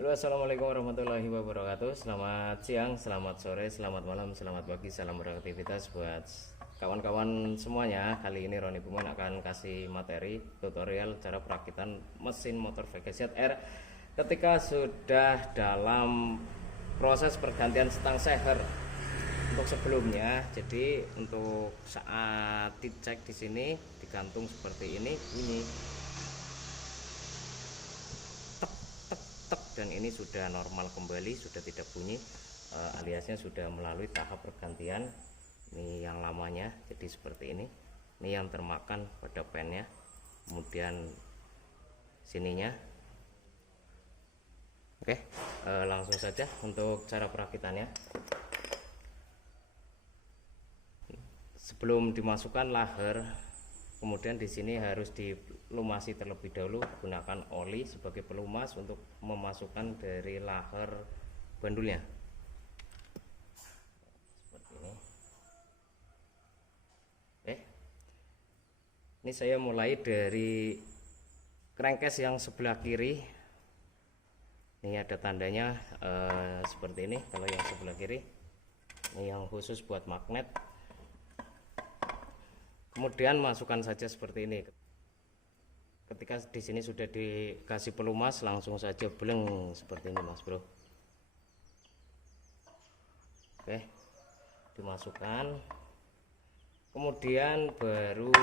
Halo, assalamualaikum warahmatullahi wabarakatuh. Selamat siang, selamat sore, selamat malam, selamat pagi, salam beraktivitas buat kawan-kawan semuanya. Kali ini Roni Buman akan kasih materi tutorial cara perakitan mesin motor VGZ R ketika sudah dalam proses pergantian stang seher. Untuk sebelumnya, jadi untuk saat dicek di sini digantung seperti ini bunyi dan ini sudah normal kembali, sudah tidak bunyi, aliasnya sudah melalui tahap pergantian. Ini yang lamanya, jadi seperti ini yang termakan pada pennya, kemudian sininya. Oke, langsung saja untuk cara perakitannya. Sebelum dimasukkan laher, kemudian di sini harus dilumasi terlebih dahulu, gunakan oli sebagai pelumas untuk memasukkan dari laher bandulnya. Seperti ini. Ini saya mulai dari crankcase yang sebelah kiri. Ini ada tandanya seperti ini. Kalau yang sebelah kiri, ini yang khusus buat magnet. Kemudian masukkan saja seperti ini. Ketika di sini sudah dikasih pelumas, langsung saja bleng seperti ini, Mas Bro. Oke, dimasukkan. Kemudian baru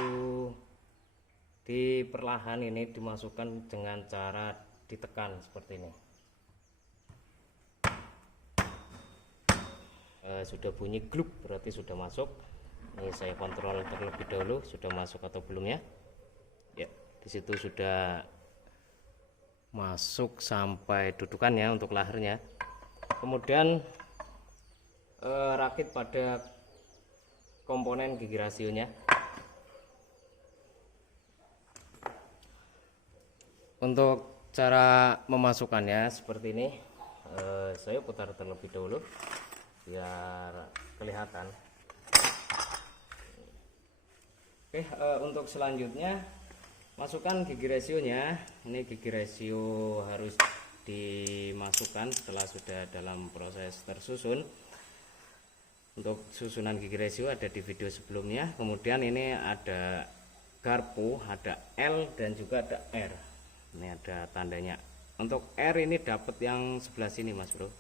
diperlahan ini dimasukkan dengan cara ditekan seperti ini. Sudah bunyi gluk, berarti sudah masuk. Ini saya kontrol terlebih dahulu sudah masuk atau belum ya. Ya, di situ sudah masuk sampai dudukannya untuk lahernya. Kemudian rakit pada komponen gigi rasionya. Untuk cara memasukkannya seperti ini, saya putar terlebih dahulu biar kelihatan. Oke, untuk selanjutnya masukkan gigi rasionya. Ini gigi rasio harus dimasukkan setelah sudah dalam proses tersusun. Untuk susunan gigi rasio ada di video sebelumnya. Kemudian ini ada garpu, ada L dan juga ada R. Ini ada tandanya. Untuk R ini dapat yang sebelah sini, Mas Bro.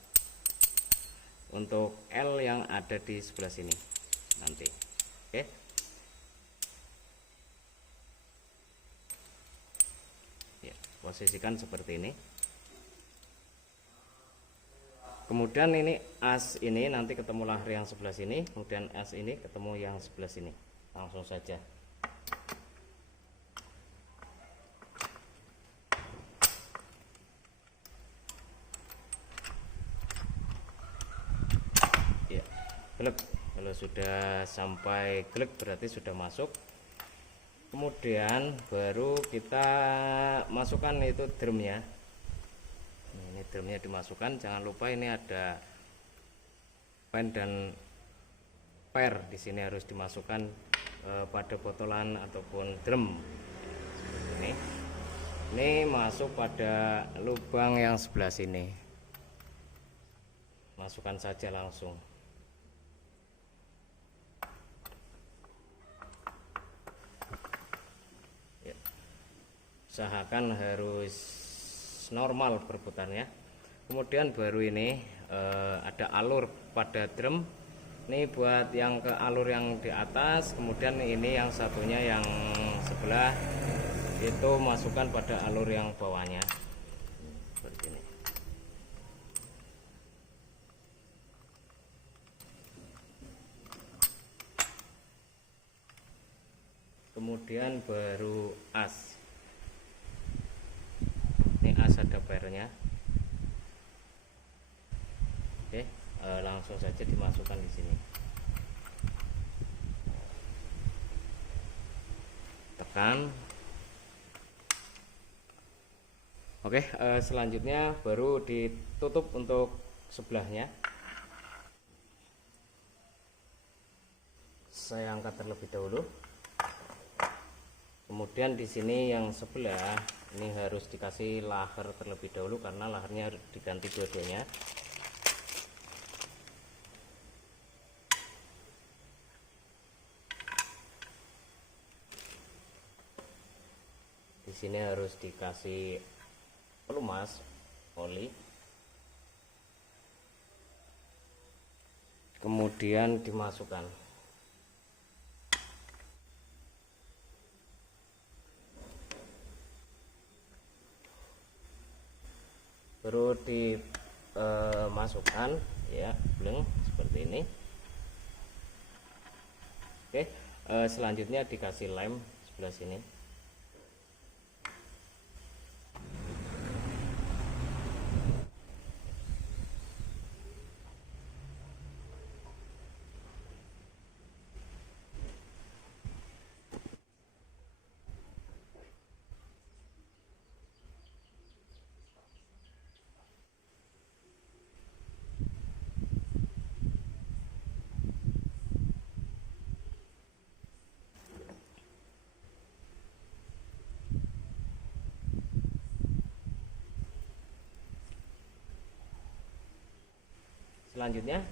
Untuk L yang ada di sebelah sini nanti. Oke. Posisikan seperti ini. Kemudian ini as ini nanti ketemu laher yang sebelah sini, kemudian as ini ketemu yang sebelah sini. Langsung saja. Ya, glek. Kalau sudah sampai glek berarti sudah masuk. Kemudian baru kita masukkan itu drumnya. Ini drumnya dimasukkan. Jangan lupa ini ada pen dan per. Di sini harus dimasukkan pada botolan ataupun drum. Seperti ini. Ini masuk pada lubang yang sebelah sini. Masukkan saja langsung. Usahakan harus normal berputarnya. Kemudian baru ini ada alur pada drum. Ini buat yang ke alur yang di atas. Kemudian ini yang satunya yang sebelah itu masukkan pada alur yang bawahnya seperti ini. Kemudian baru as. As ada pernya. Oke, langsung saja dimasukkan di sini. Tekan. Oke, selanjutnya baru ditutup untuk sebelahnya. Saya angkat terlebih dahulu. Kemudian di sini yang sebelah Ini harus dikasih laher terlebih dahulu karena lahernya harus diganti dua-duanya. Di sini harus dikasih pelumas oli, kemudian dimasukkan. Baru dimasukkan ya, bleng seperti ini. Oke, selanjutnya dikasih lem sebelah sini. Selanjutnya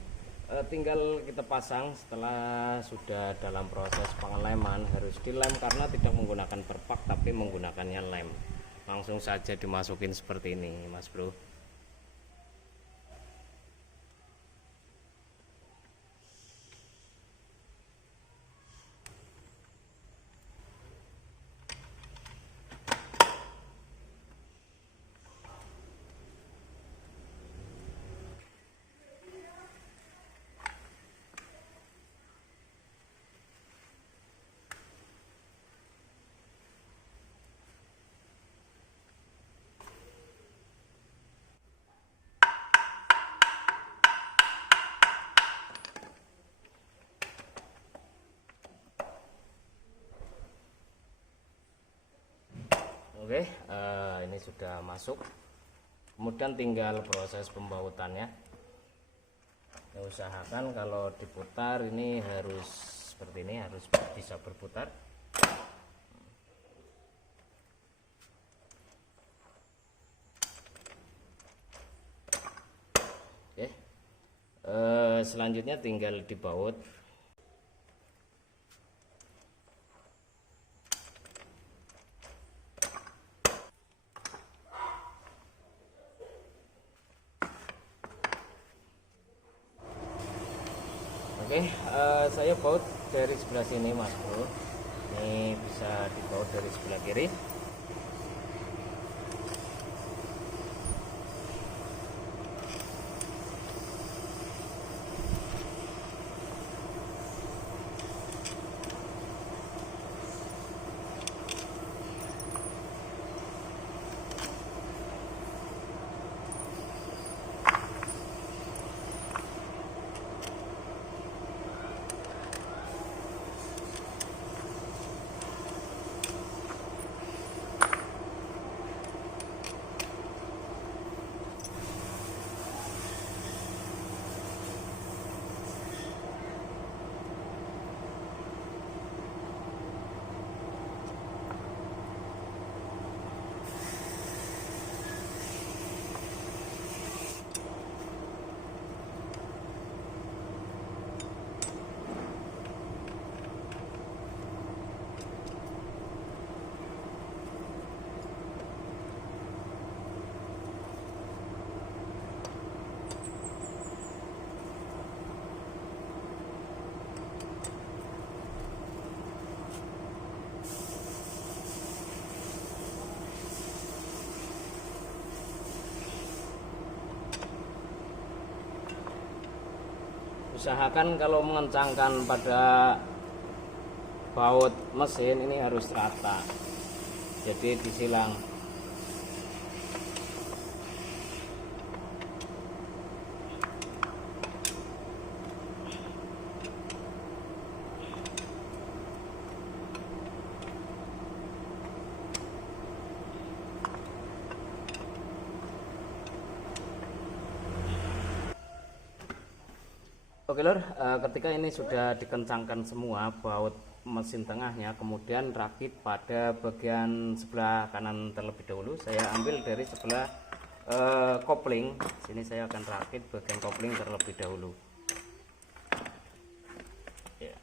tinggal kita pasang. Setelah sudah dalam proses pengeleman, harus dilem karena tidak menggunakan perpak tapi menggunakannya lem. Langsung saja dimasukin seperti ini, Mas Bro. Oke, ini sudah masuk. Kemudian tinggal proses pembautannya. Ya, usahakan kalau diputar ini harus seperti ini, harus bisa berputar. Oke, selanjutnya tinggal dibaut. Oke, saya baut dari sebelah sini, Mas Bro. Ini bisa dibaut dari sebelah kiri. Usahakan kalau mengencangkan pada baut mesin ini harus rata, jadi disilang. Oke lor, ketika ini sudah dikencangkan semua baut mesin tengahnya, kemudian rakit pada bagian sebelah kanan terlebih dahulu. Saya ambil dari sebelah kopling. Sini saya akan rakit bagian kopling terlebih dahulu. Ya.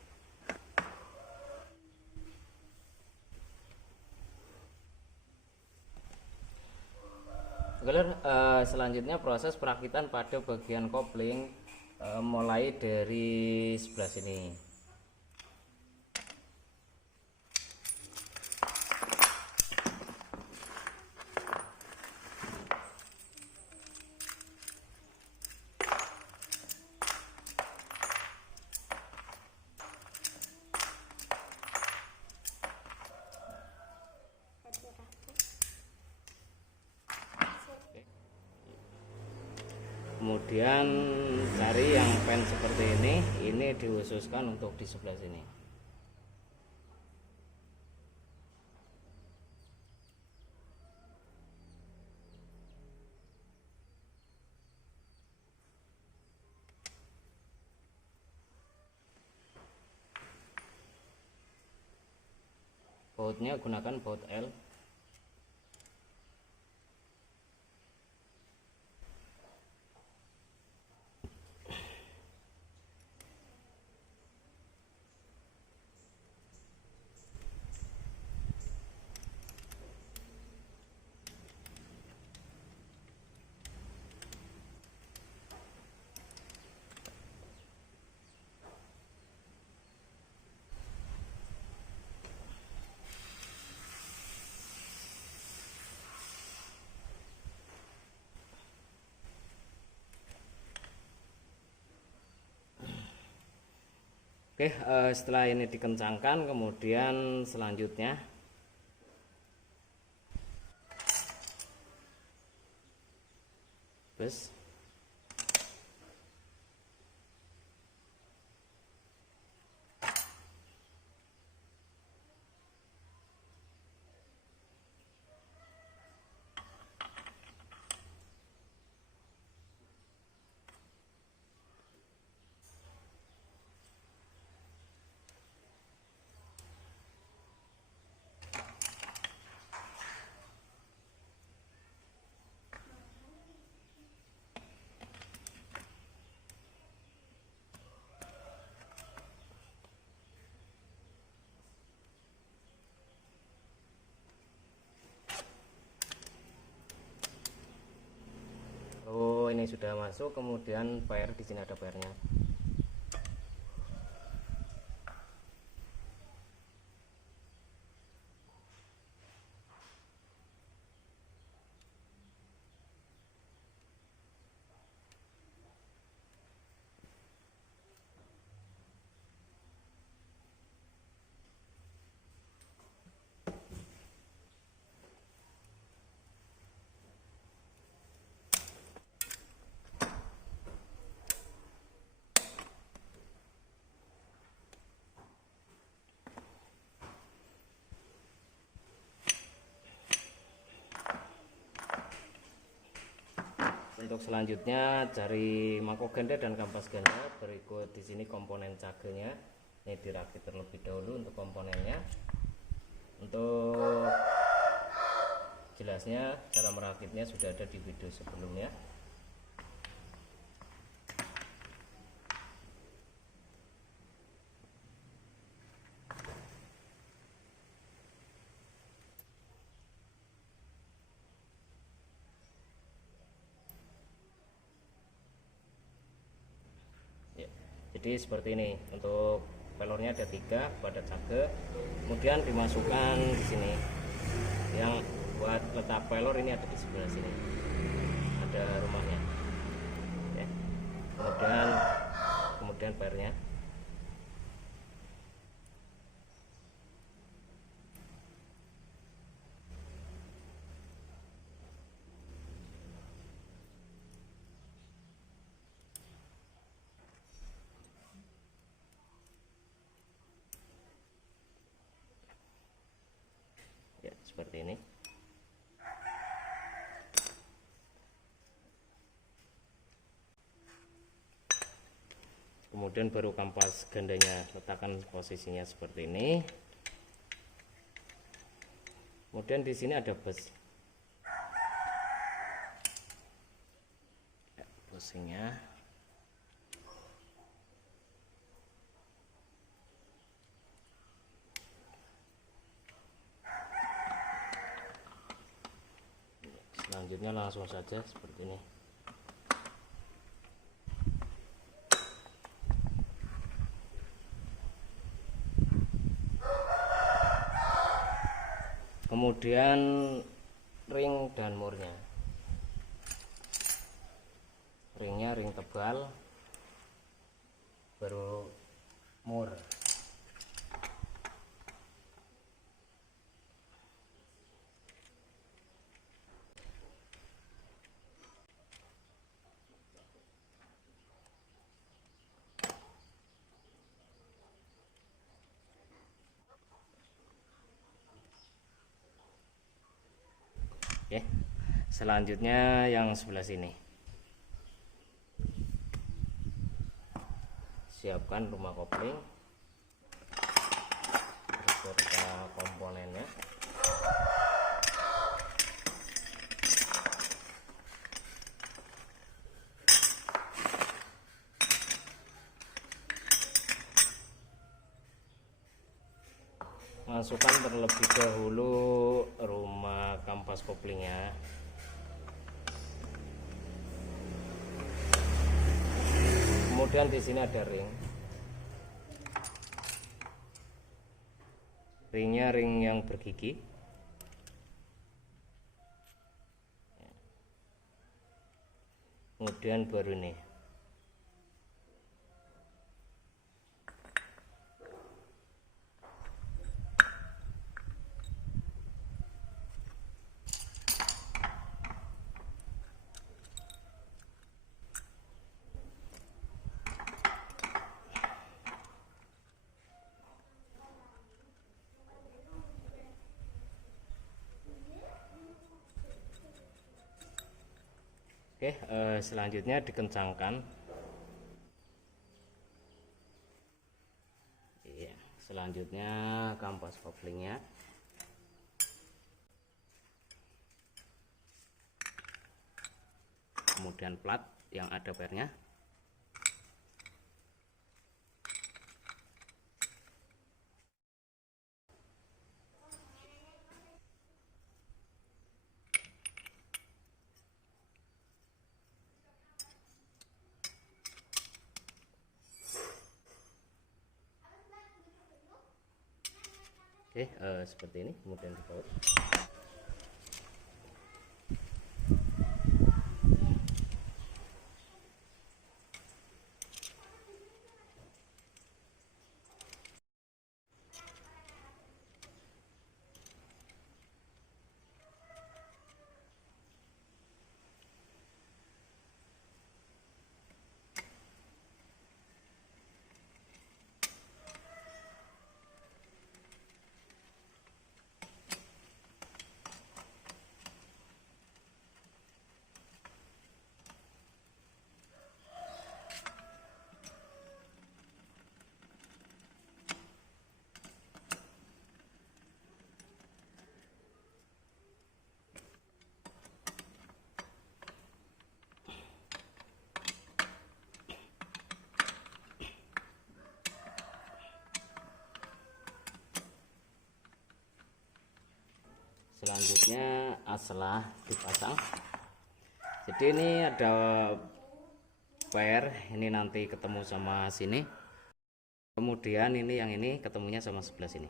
Selanjutnya proses perakitan pada bagian kopling, mulai dari sebelah sini. Kemudian cari yang pen seperti ini dikhususkan untuk di sebelah sini. Bautnya gunakan baut L. Oke, setelah ini dikencangkan, kemudian selanjutnya bus. Oh, ini sudah masuk, kemudian pair di sini ada pairnya. Untuk selanjutnya cari mangkok ganda dan kampas ganda. Berikut di sini komponen cagenya. Ini dirakit terlebih dahulu untuk komponennya. Untuk jelasnya cara merakitnya sudah ada di video sebelumnya. Jadi seperti ini. Untuk pelornya ada 3 pada cage, kemudian dimasukkan di sini. Yang buat letak pelor ini ada di sebelah sini, ada rumahnya ya. Kemudian pairnya. Ya, seperti ini. Kemudian baru kampas gandanya letakkan posisinya seperti ini. Kemudian di sini ada bus. Busingnya. Selanjutnya langsung saja seperti ini. Kemudian ring dan murnya. Ringnya ring tebal, baru mur. Oke, selanjutnya yang sebelah sini. Siapkan rumah kopling beserta komponennya. Masukkan terlebih dahulu rumah kampas koplingnya. Kemudian di sini ada ring. Ringnya ring yang bergigi. Kemudian baru ini. Oke, selanjutnya dikencangkan. Iya, selanjutnya kampas koplingnya. Kemudian plat yang ada pernya. Oke, seperti ini, kemudian dibaut. Selanjutnya setelah dipasang, jadi ini ada pair, ini nanti ketemu sama sini, kemudian ini yang ini ketemunya sama sebelah sini.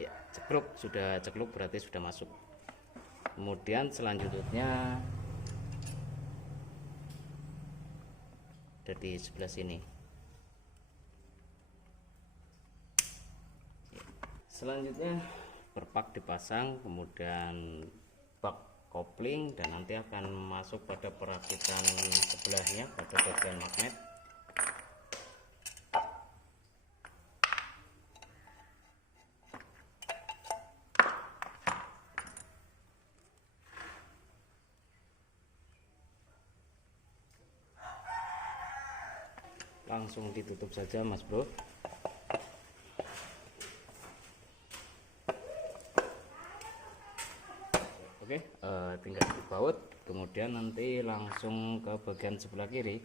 Ya, cekluk, sudah cekluk berarti sudah masuk. Kemudian selanjutnya ada di sebelah sini. Selanjutnya perpak dipasang, kemudian bak kopling dan nanti akan masuk pada perakitan sebelahnya pada bagian magnet. Langsung ditutup saja Mas Bro. Oke, tinggal dibaut, kemudian nanti langsung ke bagian sebelah kiri.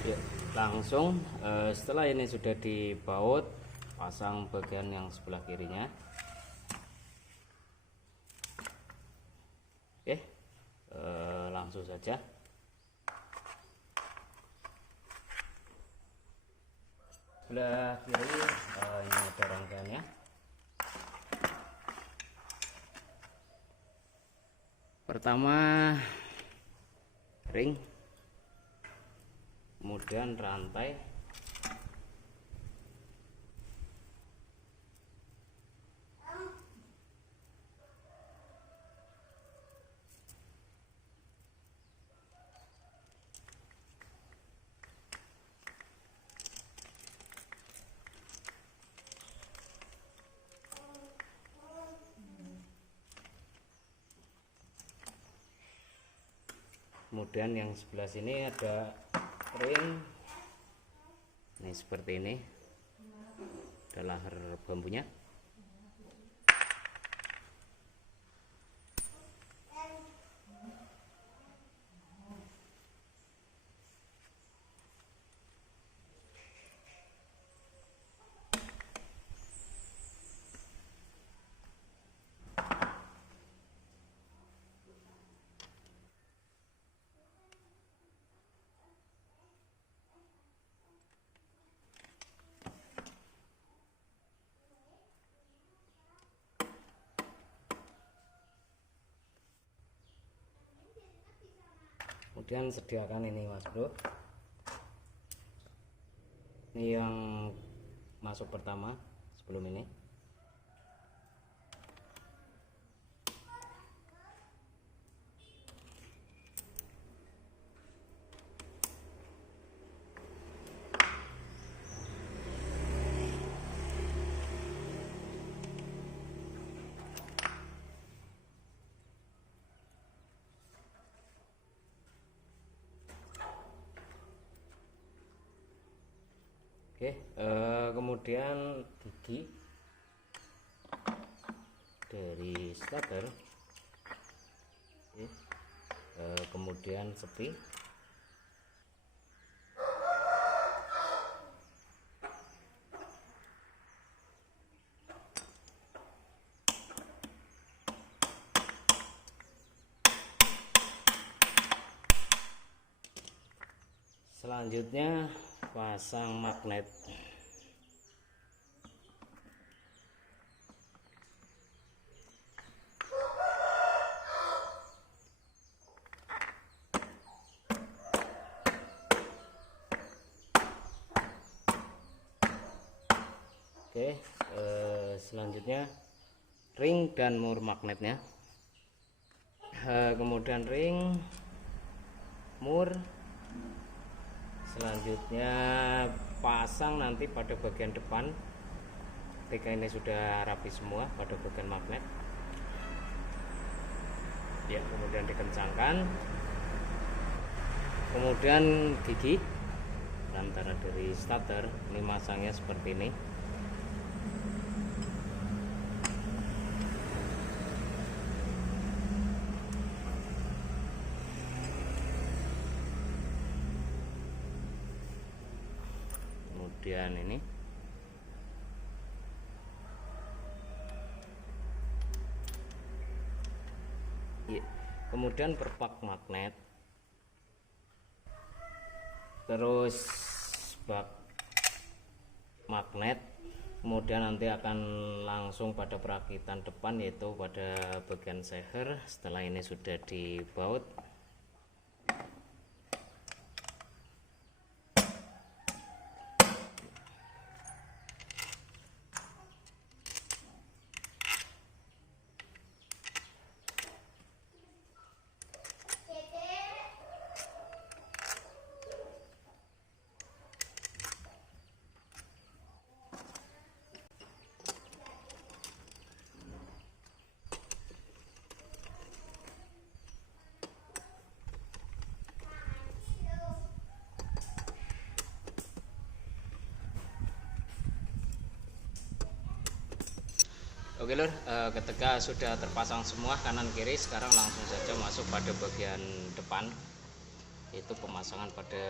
Ya, langsung setelah ini sudah dibaut, pasang bagian yang sebelah kirinya. Oke, langsung saja. Sebelah kiri ini ada rangkaiannya. Pertama ring, kemudian rantai, kemudian yang sebelah sini ada ring. Ini seperti ini, ada lahar bambunya. Kemudian sediakan ini Mas Bro, ini yang masuk pertama sebelum ini. Oke, kemudian gigi dari starter. Oke, kemudian sepi, selanjutnya pasang magnet. Oke, selanjutnya ring dan mur magnetnya. Kemudian ring, mur, Selanjutnya pasang nanti pada bagian depan. Ketika ini sudah rapi semua pada bagian magnet, ya kemudian dikencangkan, kemudian gigi antara dari starter ini masangnya seperti ini. Kemudian ini ya, kemudian perpak magnet, terus bak magnet, kemudian nanti akan langsung pada perakitan depan, yaitu pada bagian seher. Setelah ini sudah dibaut, oke lur, ketika sudah terpasang semua kanan kiri, sekarang langsung saja masuk pada bagian depan, yaitu pemasangan pada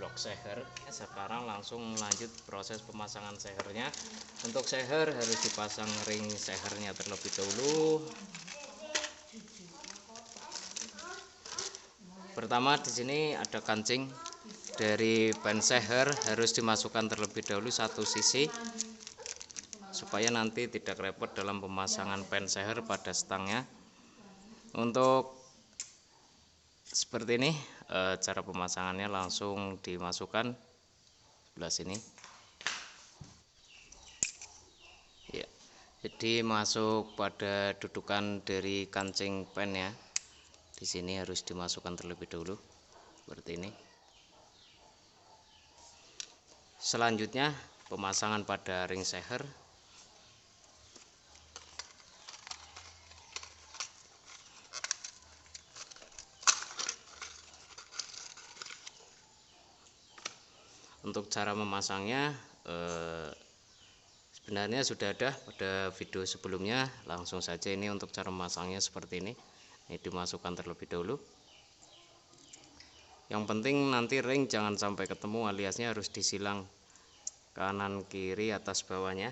blok seher. Sekarang langsung lanjut proses pemasangan sehernya. Untuk seher harus dipasang ring sehernya terlebih dahulu. Pertama di sini ada kancing dari pen seher, harus dimasukkan terlebih dahulu satu sisi, supaya nanti tidak repot dalam pemasangan pen seher pada stangnya. Untuk seperti ini cara pemasangannya, langsung dimasukkan sebelah sini ya. Jadi masuk pada dudukan dari kancing pen ya. Di sini harus dimasukkan terlebih dahulu seperti ini. Selanjutnya pemasangan pada ring seher. Untuk cara memasangnya sebenarnya sudah ada pada video sebelumnya, langsung saja ini untuk cara memasangnya seperti ini. Ini dimasukkan terlebih dahulu. Yang penting nanti ring jangan sampai ketemu, aliasnya harus disilang kanan kiri atas bawahnya.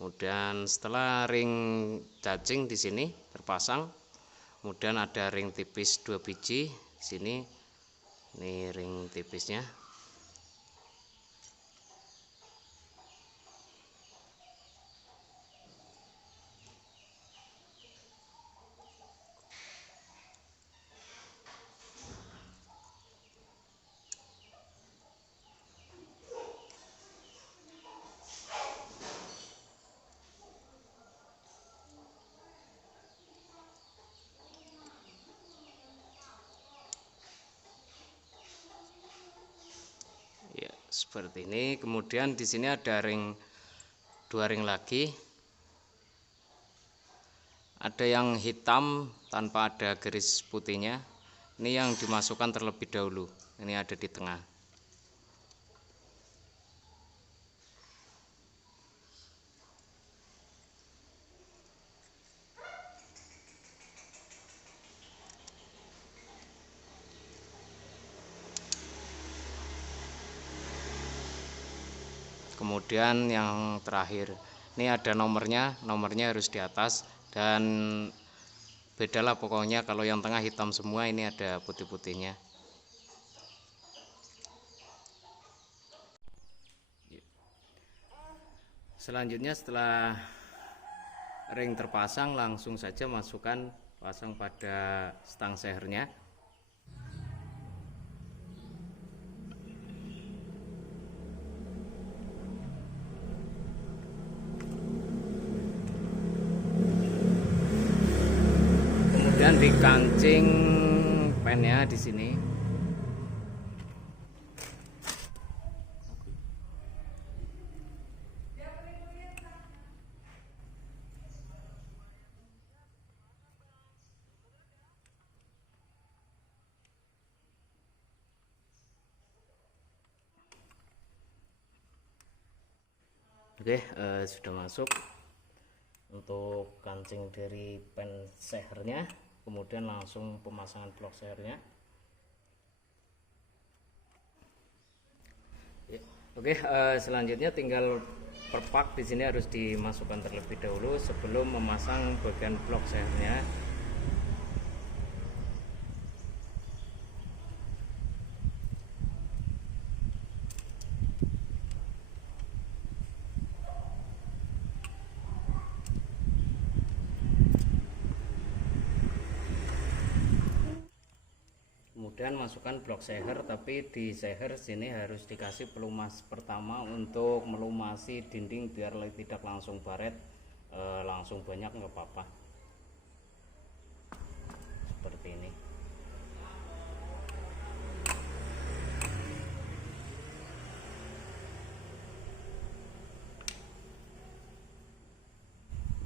Kemudian setelah ring cacing di sini terpasang, kemudian ada ring tipis 2 biji di sini. Ini ring tipisnya. Ya, seperti ini. Kemudian di sini ada ring, 2 ring lagi. Ada yang hitam tanpa ada garis putihnya. Ini yang dimasukkan terlebih dahulu. Ini ada di tengah. Kemudian yang terakhir, ini ada nomornya harus di atas, dan bedalah pokoknya, kalau yang tengah hitam semua, ini ada putih-putihnya. Selanjutnya setelah ring terpasang, langsung saja pasang pada stang sehernya. Kemudian dikancing pennya di sini. Oke, sudah masuk untuk kancing dari pen sehernya, kemudian langsung pemasangan blok sehernya. Oke, selanjutnya tinggal perpak di sini harus dimasukkan terlebih dahulu sebelum memasang bagian blok sehernya. Kemudian masukkan blok seher, tapi di seher sini harus dikasih pelumas pertama untuk melumasi dinding biar tidak langsung baret, langsung banyak nggak apa-apa, seperti ini.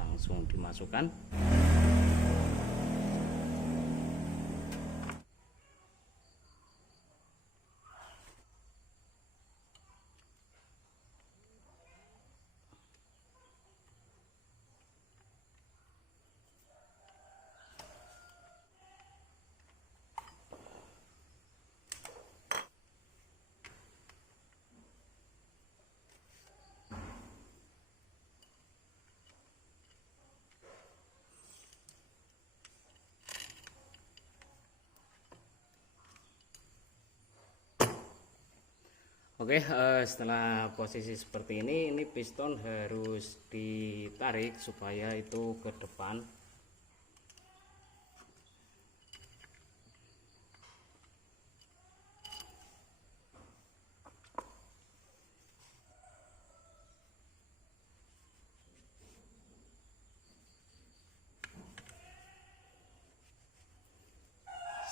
Langsung dimasukkan. Oke, setelah posisi seperti ini piston harus ditarik supaya itu ke depan.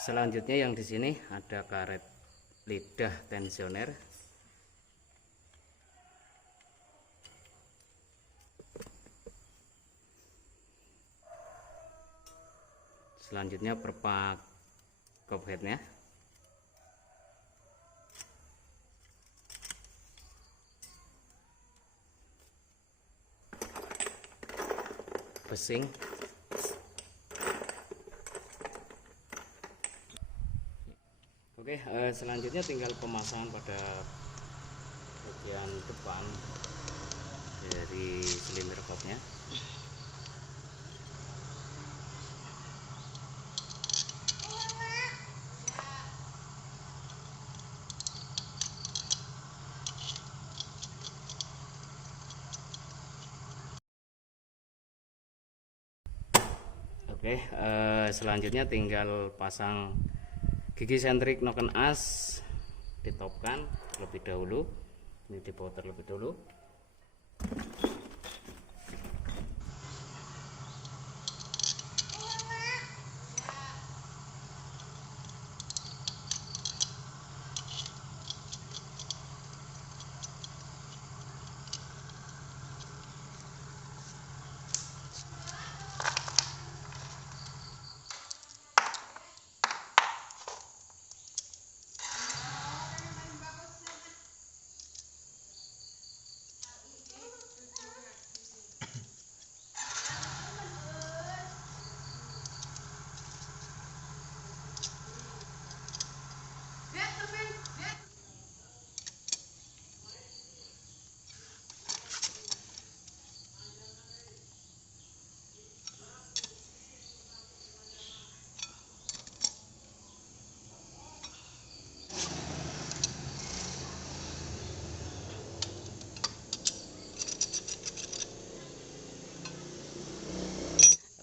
Selanjutnya yang di sini ada karet lidah tensioner. Selanjutnya perpak kopheadnya. Besing. Oke, selanjutnya tinggal pemasangan pada bagian depan dari silinder kopnya. Oke, selanjutnya tinggal pasang gigi sentrik noken as, ditopkan terlebih dahulu. Ini dibaut terlebih dahulu.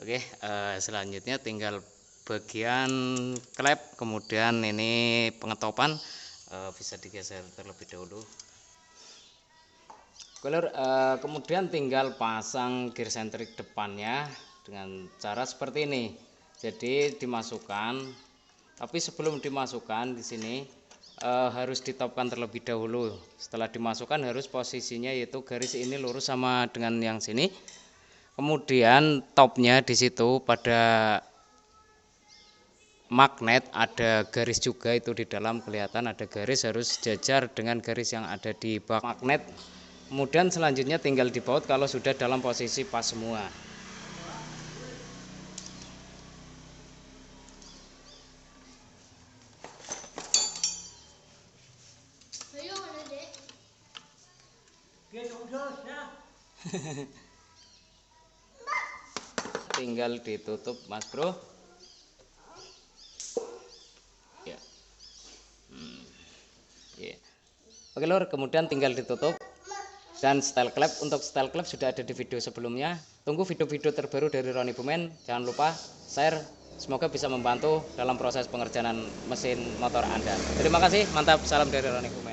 Oke, selanjutnya tinggal bagian klep, kemudian ini pengetopan, bisa digeser terlebih dahulu. Kemudian tinggal pasang gear sentrik depannya dengan cara seperti ini. Jadi dimasukkan, tapi sebelum dimasukkan di sini harus ditopkan terlebih dahulu. Setelah dimasukkan harus posisinya yaitu garis ini lurus sama dengan yang sini. Kemudian topnya di situ pada magnet ada garis juga, itu di dalam kelihatan ada garis, harus sejajar dengan garis yang ada di bak magnet Kemudian selanjutnya tinggal dibaut kalau sudah dalam posisi pas semua. Tinggal ditutup Mas Bro. Ya. Ya. Oke lor, kemudian tinggal ditutup. Dan style clap, untuk style clap sudah ada di video sebelumnya. Tunggu video-video terbaru dari Roni Bumen. Jangan lupa share, semoga bisa membantu dalam proses pengerjaan mesin motor Anda. Terima kasih, mantap, salam dari Roni Bumen.